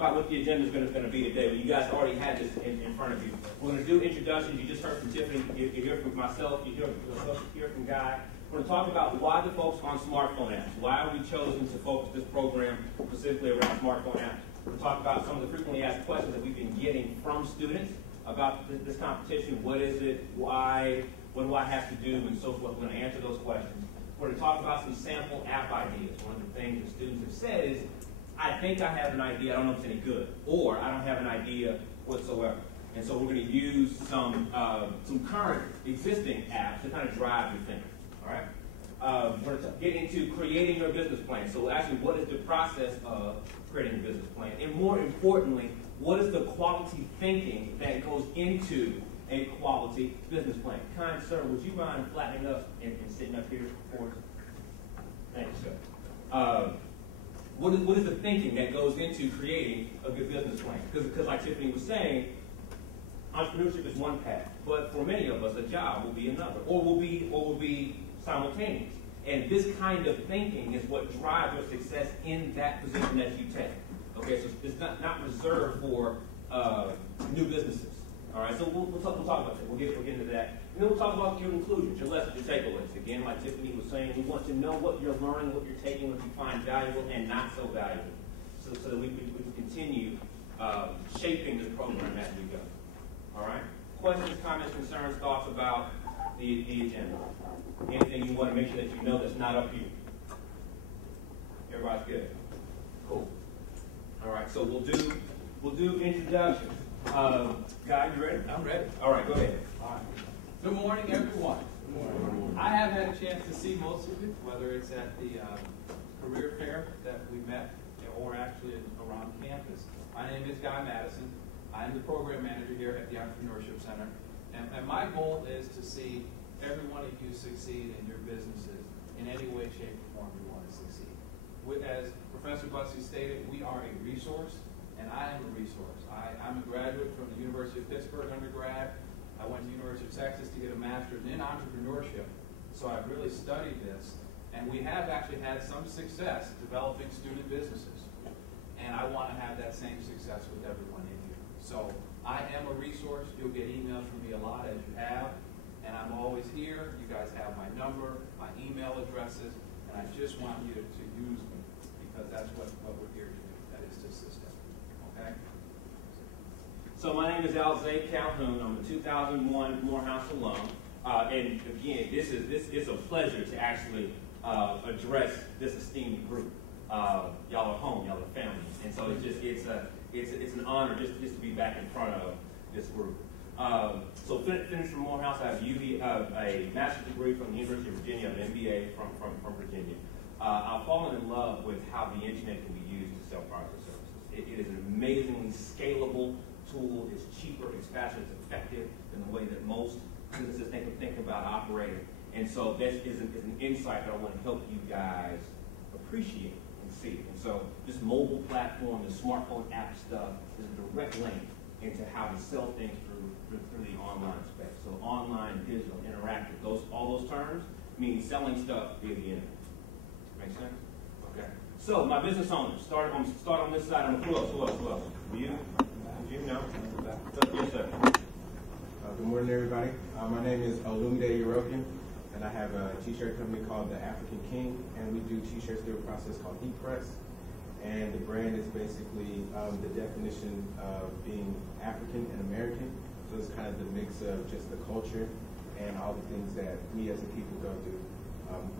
about what the agenda is going to be today. But you guys already had this in front of you. We're going to do introductions. You just heard from Tiffany. You hear from myself. You hear from Guy. We're going to talk about why the folks on smartphone apps. Why have we chosen to focus this program specifically around smartphone apps? We're going to talk about some of the frequently asked questions that we've been getting from students about this competition. What is it? Why? What do I have to do? And so forth. We're going to answer those questions. We're going to talk about some sample app ideas. One of the things that students have said is, I think I have an idea, I don't know if it's any good, or I don't have an idea whatsoever. And so we're going to use some current existing apps to kind of drive your thinking. All right? We're going to get into creating your business plan. So actually, what is the process of creating a business plan? And more importantly, what is the quality thinking that goes into a quality business plan? Kind sir, would you mind flattening up and sitting up here for us? Thank you, sir. What is the thinking that goes into creating a good business plan? Because like Tiffany was saying, entrepreneurship is one path, but for many of us, a job will be another, or will be simultaneous. And this kind of thinking is what drives your success in that position that you take. Okay, so it's not reserved for new businesses. All right, so we'll talk about that. We'll get into that. And then we'll talk about your conclusions, your lessons, your takeaways. Again, like Tiffany was saying, we want to know what you're learning, what you're taking, what you find valuable and not so valuable, so that we can continue shaping this program as we go. All right? Questions, comments, concerns, thoughts about the agenda? Anything you want to make sure that you know that's not up here? Everybody's good? Cool. All right, so we'll do introductions. Guy, you ready? I'm ready. All right, go ahead. All right. Good morning, everyone. Good morning. I have had a chance to see most of you, whether it's at the career fair that we met, or actually around campus. My name is Guy Madison. I am the program manager here at the Entrepreneurship Center. And my goal is to see every one of you succeed in your businesses in any way, shape, or form you want to succeed. As Professor Bussey stated, we are a resource. And I am a resource. I'm a graduate from the University of Pittsburgh undergrad. I went to the University of Texas to get a master's in entrepreneurship. So I've really studied this. And we have actually had some success developing student businesses. And I want to have that same success with everyone in here. So I am a resource. You'll get emails from me a lot, as you have. And I'm always here. You guys have my number, my email addresses. And I just want you to use me, because that's what we're here to do. That is to assist them. Okay. So my name is Alzay Calhoun. I'm a 2001 Morehouse alum. And again, it's a pleasure to actually address this esteemed group. Y'all are home, y'all are family, and so it's an honor just to be back in front of this group. So finished from Morehouse. I have a master's degree from the University of Virginia, an MBA from Virginia. I've fallen in love with how the internet can be used to sell products and services. It is an amazingly scalable tool. It's cheaper, it's faster, it's effective in the way that most businesses think about operating. And so this is an insight that I want to help you guys appreciate and see. And so this mobile platform, the smartphone app stuff, is a direct link into how to sell things through the online space. So online, digital, interactive, all those terms mean selling stuff via the internet. Make sense? Okay. So my business owners, start on this side. Who else? Who else? You? No? Yes, sir. Good morning, everybody. My name is Olumide Yorokin, and I have a t-shirt company called The African King, and we do t-shirts through a process called heat press. And the brand is basically the definition of being African and American. So it's kind of the mix of just the culture and all the things that we as a people go through.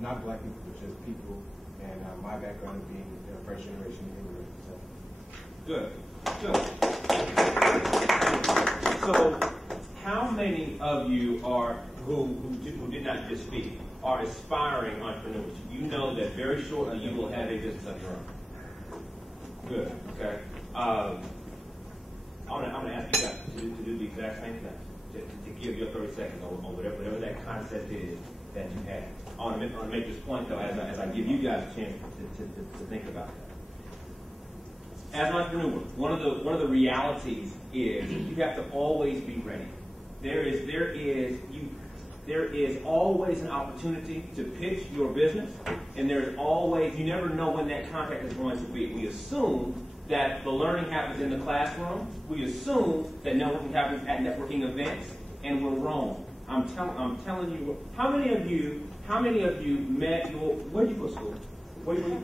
Not black people, but just people. And my background being a first generation immigrant. So. Good. So, how many of you are who did not just speak are aspiring entrepreneurs? You know that very shortly you will have a business of your own. Good. Okay. I'm gonna ask you guys to do the exact same thing. To give your 30 seconds or whatever that concept is that you have. I want to make this point though, as I give you guys a chance to think about that. As an entrepreneur, one of the realities is you have to always be ready. There is always an opportunity to pitch your business, and there's always, you never know when that contract is going to be. We assume that the learning happens in the classroom. We assume that networking happens at networking events, and we're wrong. I'm telling you. How many of you met your? Where do you go to school? Where do you?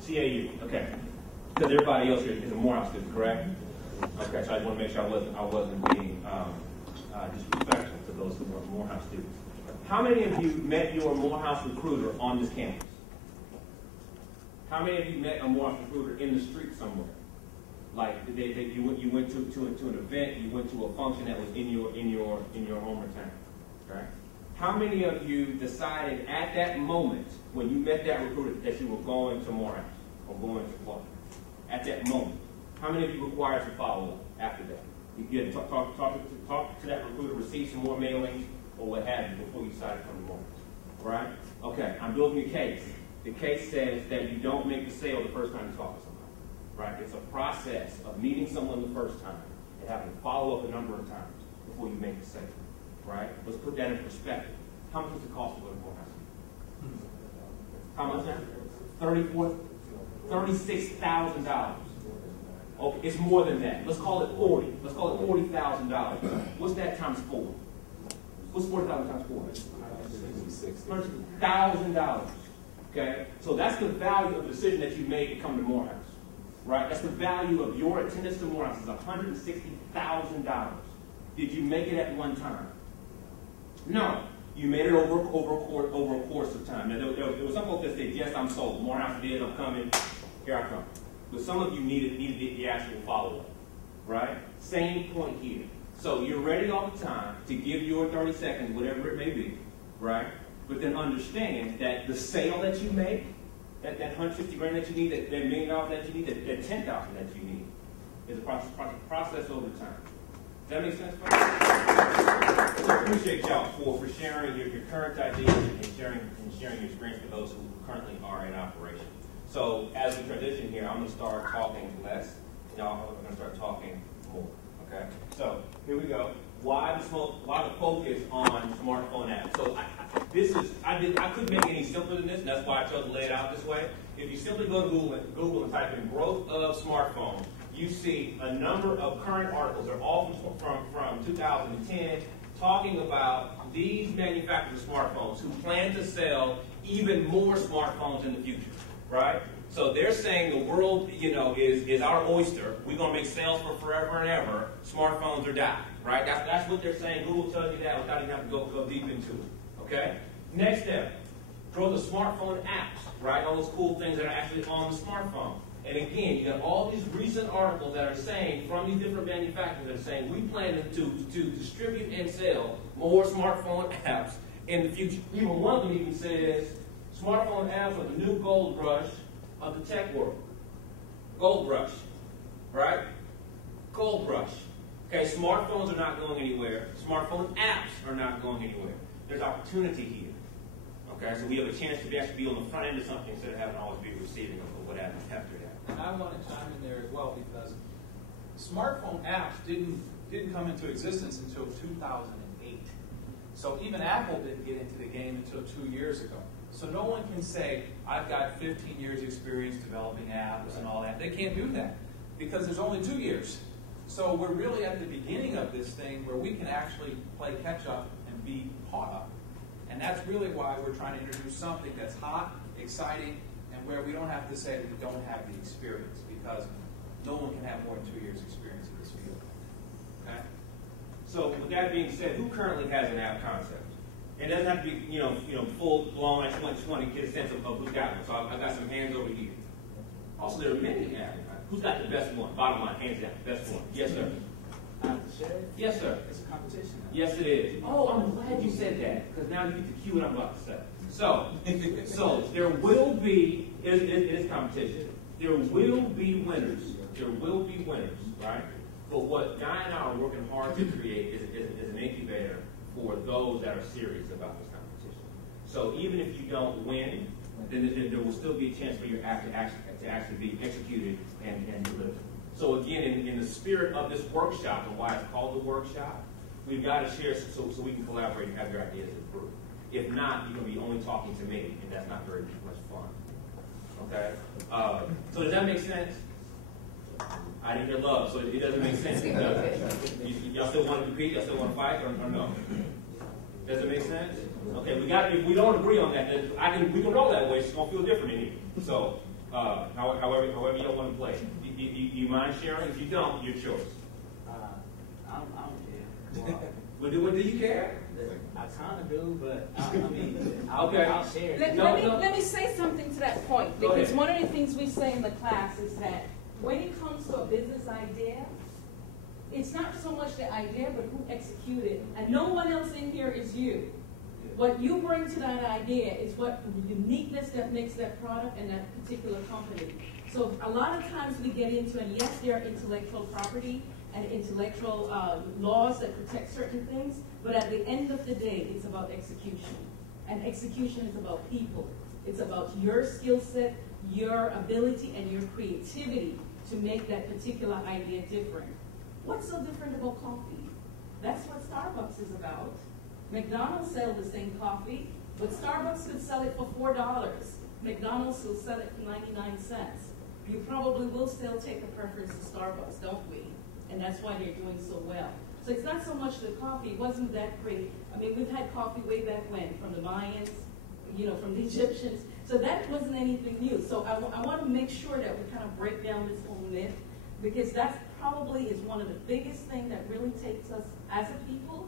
CAU. Okay. Because everybody else here is a Morehouse student, correct? Okay. So I just want to make sure I wasn't being disrespectful to those who are Morehouse students. How many of you met your Morehouse recruiter on this campus? How many of you met a Morehouse recruiter in the street somewhere? Like you went to an event, you went to a function that was in your home or town, right? How many of you decided at that moment when you met that recruiter that you were going to Morehouse or going to Clark? At that moment, how many of you required to follow up after that? You had to talk to that recruiter, receive some more mailings or what have you before you decided to come to Morehouse, right? Okay, I'm building a case. The case says that you don't make the sale the first time you talk to somebody, right? It's a process of meeting someone the first time and having to follow up a number of times before you make the sale, right? Let's put that in perspective. How much does it cost to go to Morehouse? How much now? $36,000. Okay, it's more than that. Let's call it 40. Let's call it $40,000. What's that times 4? What's 40,000 times 4? $100,000. Okay, so that's the value of the decision that you made to come to Morehouse, right? That's the value of your attendance to Morehouse is $160,000. Did you make it at one time? No, you made it over a course of time. Now there were some folks that said, "Yes, I'm sold. Morehouse did. I'm coming. Here I come." But some of you needed the actual follow-up, right? Same point here. So you're ready all the time to give your 30 seconds, whatever it may be, right? But then understand that the sale that you make, that $150,000 that you need, that $1 million that you need, that $10,000 that you need, is a process over time. Does that make sense? So I appreciate y'all for sharing your current ideas and sharing your experience for those who currently are in operation. So as we transition here, I'm going to start talking less. Y'all are going to start talking more. Okay. So here we go. Why the focus on smartphone apps? So I couldn't make it any simpler than this, and that's why I chose to lay it out this way. If you simply go to Google and type in growth of smartphones, you see a number of current articles. They're all from 2010, talking about these manufacturers of smartphones who plan to sell even more smartphones in the future, right? So they're saying the world, is our oyster. We're going to make sales for forever and ever. Smartphones are die, right? That's what they're saying. Google tells you that without even having to go deep into it, okay? Next step, grow the smartphone apps, right? All those cool things that are actually on the smartphone. And again, you got all these recent articles that are saying, from these different manufacturers that are saying, we plan to distribute and sell more smartphone apps in the future. Even one of them even says, smartphone apps are the new gold rush of the tech world. Gold rush, right? Gold rush. Okay, smartphones are not going anywhere. Smartphone apps are not going anywhere. There's opportunity here. Okay, so we have a chance to actually be on the front end of something instead of having to always be receiving of what happens after that. And I want to chime in there as well because smartphone apps didn't come into existence until 2008. So even Apple didn't get into the game until 2 years ago. So no one can say, I've got 15 years experience developing apps and all that. They can't do that because there's only 2 years. So we're really at the beginning of this thing where we can actually play catch up and be caught up. And that's really why we're trying to introduce something that's hot, exciting, and where we don't have to say that we don't have the experience because no one can have more than 2 years experience in this field. Okay? So with that being said, who currently has an app concept? It doesn't have to be, full blown. I just want to get a sense of who's got one. So I've got some hands over here. Also, there are many apps. Who's got the best one? Bottom line, hands down, best one. Yes, sir. Yes, sir. It's a competition. Yes, it is. Oh, I'm glad you said that because now you get to cue what I'm about to say. So there will be. It is competition. There will be winners. There will be winners, right? But what Guy and I are working hard to create is an incubator for those that are serious about this competition. So even if you don't win, then there will still be a chance for your app to actually be executed and delivered. So again, in the spirit of this workshop, and why it's called the workshop, we've got to share so we can collaborate and have your ideas improved. If not, you're going to be only talking to me, and that's not very much fun. Okay? So does that make sense? I didn't hear love, so it doesn't make sense. Y'all still want to compete? Y'all still want to fight, or no? Does it make sense? Okay, if we don't agree on that, then we can roll that way. It's gonna feel different in here. So, however you don't want to play. You mind sharing? If you don't, your choice. I don't care. What do you care? I kind of do, but I mean, I'll share. Let me say something to that point, Go because ahead. one of the things we say in the class is that when it comes to a business idea, it's not so much the idea, but who executed it. And no one else in here is you. What you bring to that idea is what the uniqueness that makes that product and that particular company. So a lot of times we get into, and yes, there are intellectual property and intellectual laws that protect certain things, but at the end of the day, it's about execution. And execution is about people. It's about your skill set, your ability, and your creativity to make that particular idea different. What's so different about coffee? That's what Starbucks is about. McDonald's sells the same coffee, but Starbucks could sell it for $4. McDonald's will sell it for 99 cents. You probably will still take a preference to Starbucks, don't we? And that's why they're doing so well. So it's not so much the coffee, it wasn't that great. I mean, we've had coffee way back when, from the Mayans, from the Egyptians. So that wasn't anything new. So I want to make sure that we kind of break down this whole myth, because that probably is one of the biggest things that really takes us as a people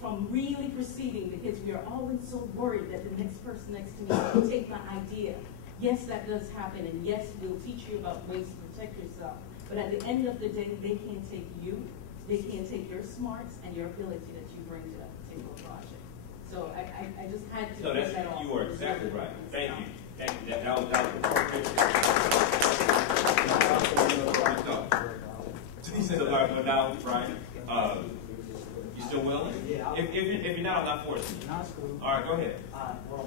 from really proceeding, because we are always so worried that the next person next to me will take my idea. Yes, that does happen, and yes, we'll teach you about ways to protect yourself. But at the end of the day, they can't take you. They can't take your smarts and your ability that you bring to that particular project. So I just had to put that off. You are exactly right. Thank you. Thank you. That was perfect. So, now, Brian, you still willing? Yeah. If you're not, I'm not forcing you. No, it's cool. All right, go ahead. Well,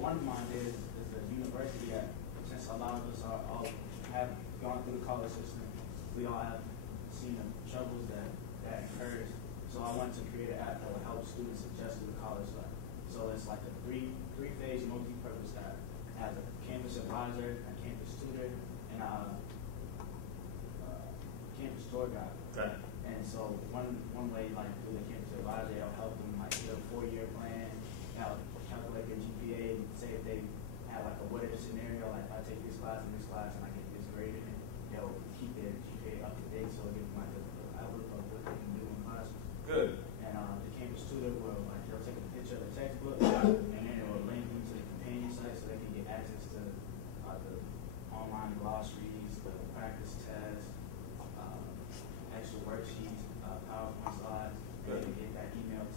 one of my ideas is the university that, since a lot of us have gone through the college system, we all have seen the troubles that occurs. So I wanted to create an app that would help students adjust to the college life. So it's like a three-phase multi-purpose app. It has a campus advisor, a campus tutor, and a campus tour guide. Okay. And so one way, like through the campus advisor, it'll help them like get a 4-year plan, calculate their GPA, say if they have like a what-if scenario, like if I take this class and I get this grade in it, they'll keep their GPA up to date, so it'll give them like an outlook of what they can do in classes. Good. And the campus tutor will they'll take a picture of the textbook, and then it will link them to the companion site so they can get access to the online glossaries, the practice tests, extra worksheets, PowerPoint slides. They can get that email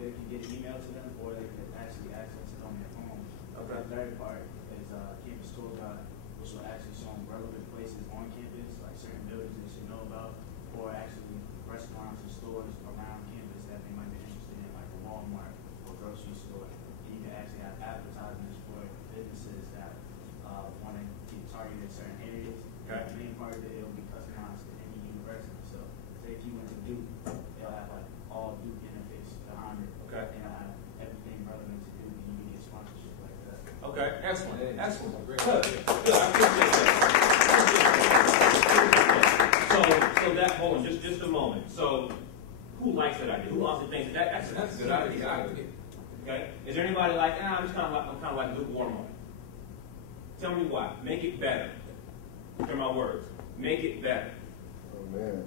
they can get an email to them, or they can actually access it on their phone. Okay. The third part is campus tour guide, which will actually show them relevant places on campus, like certain buildings they should know about, or actually restaurants and stores around campus that they might be interested in, like a Walmart or grocery store. And you can actually have advertisements for businesses that want to get targeted at certain areas. Okay. The main part of it will be customized to any university. So, say if you went to Duke, they'll have like all Duke benefits behind it. Okay. And it'll have everything relevant to Duke, and you can get sponsorship like that. Okay. Excellent. Excellent. Great. Good. Good. I appreciate that. So that, hold on, just a moment. So, who likes that idea? Who also thinks that's a good idea? Okay. Is there anybody like, I'm kind of like lukewarm on it? Tell me why. Make it better. Hear my words. Make it better. Oh man,